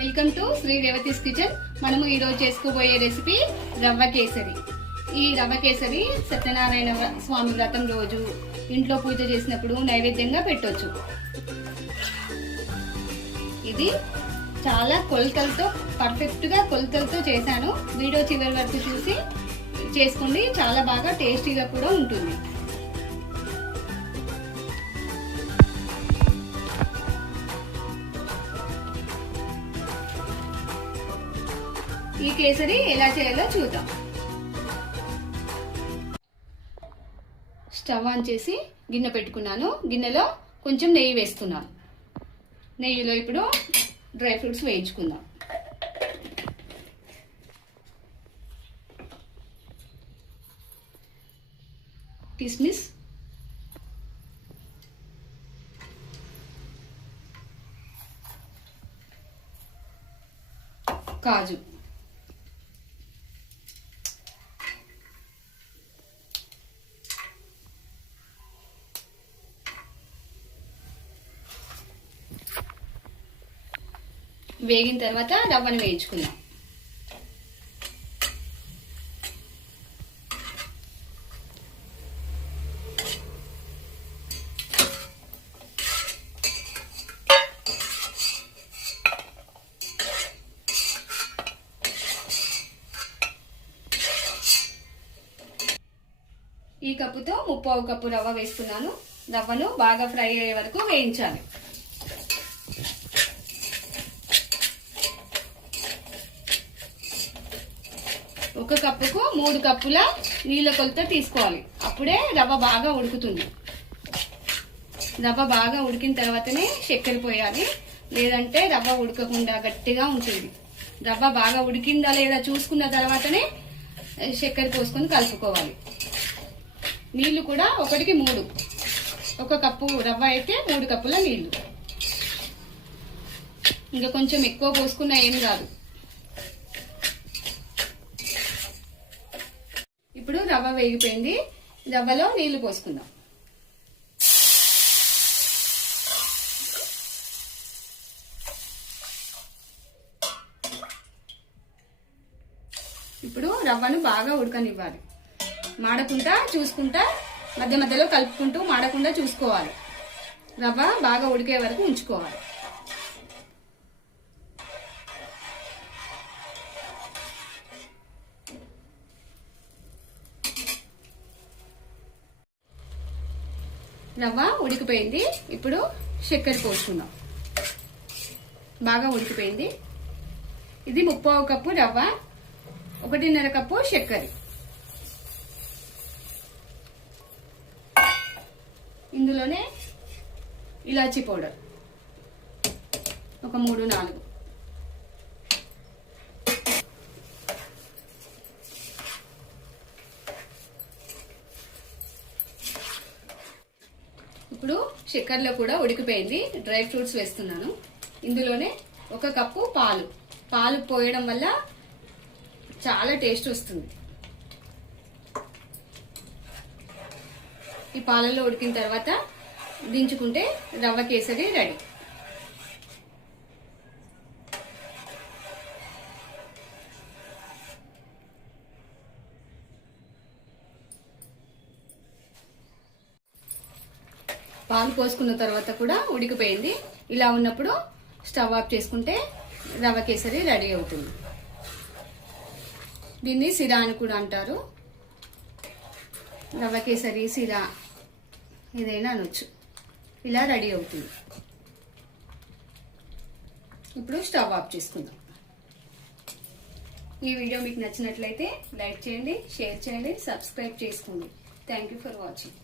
Welcome to Shri Revathi's kitchen. మనము ఈ రోజు చేసుకోబోయే రెసిపీ రవ్వ కేసరి. ఈ రవ్వ కేసరి సత్యనారాయణ స్వామి వ్రతం రోజు ఇంట్లో పూజ చేసినప్పుడు నైవేద్యంగా పెట్టొచ్చు. ఇది చాలా పర్ఫెక్ట్ గా కొలతలతో చేశాను. వీడియో చివరి వరకు చూసి చేసుకోండి, చాలా బాగా టేస్టీగా కూడా ఉంటుంది. ఈ కేసరి ఎలా చేయాలో చూద్దాం. స్టవ్ ఆన్ చేసి గిన్నె పెట్టుకున్నాను. గిన్నెలో కొంచెం నెయ్యి వేస్తున్నాను. నెయ్యిలో ఇప్పుడు డ్రై ఫ్రూట్స్ వేయించుకుందాం. కిస్మిస్, కాజు, వేగిన తర్వాత రవ్వను వేయించుకుందాం. ఈ కప్పుతో 1/4 కప్పు రవ్వ వేస్తున్నాను. రవ్వను బాగా ఫ్రై అయ్యే వరకు వేయించాలి. ఒక కప్పుకు 3 కప్పుల నీళ్ళ కొలత తీసుకోవాలి. అప్పుడే రవ్వ బాగా ఉడుకుతుంది. రవ్వ బాగా ఉడికిన తర్వాతనే చక్కెర పోయాలి, లేదంటే రవ్వ ఉడకకుండా గట్టిగా ఉంటుంది. రవ్వ బాగా ఉడికిందా లేదా చూసుకున్న తర్వాతనే చక్కెర పోసుకొని కలుపుకోవాలి. నీళ్లు కూడా 1కి 3. 1 కప్పు రవ్వ అయితే 3 కప్పుల నీళ్లు. ఇంకా కొంచెం ఎక్కువ పోసుకున్నా ఏం కాదు. ఇప్పుడు రవ్వ వేగిపోయింది. రవ్వలో నీళ్లు పోసుకుందాం. ఇప్పుడు రవ్వను బాగా ఉడకనివ్వాలి. మాడకుండా చూసుకుంటా, మధ్య మధ్యలో కలుపుకుంటూ మాడకుండా చూసుకోవాలి. రవ్వ బాగా ఉడికే వరకు ఉంచుకోవాలి. రవ్వ ఉడికిపోయింది. ఇప్పుడు చక్కెర పోసుకుందాం. బాగా ఉడికిపోయింది. ఇది 1/4 కప్పు రవ్వ, 1.5 కప్పు చక్కెర. ఇందులోనే ఇలాచీ పౌడర్ ఒక 3-4. ఇప్పుడు చక్కెరలో కూడా ఉడికిపోయింది. డ్రై ఫ్రూట్స్ వేస్తున్నాను. ఇందులోనే 1 కప్పు పాలు పోయడం వల్ల చాలా టేస్ట్ వస్తుంది. ఈ పాలలో ఉడికిన తర్వాత దించుకుంటే రవ్వ కేసరి రెడీ. పాలు పోసుకున్న తర్వాత కూడా ఉడికిపోయింది. ఇలా ఉన్నప్పుడు స్టవ్ ఆఫ్ చేసుకుంటే రవ్వ కేసరి రెడీ అవుతుంది. దీన్ని సిరా అని కూడా అంటారు. రవ్వ కేసరి, సిరా ఏదైనా అనొచ్చు. ఇలా రెడీ అవుతుంది. ఇప్పుడు స్టవ్ ఆఫ్ చేసుకుందాం. ఈ వీడియో మీకు నచ్చినట్లయితే లైక్ చేయండి, షేర్ చేయండి, సబ్స్క్రైబ్ చేసుకోండి. Thank you for watching.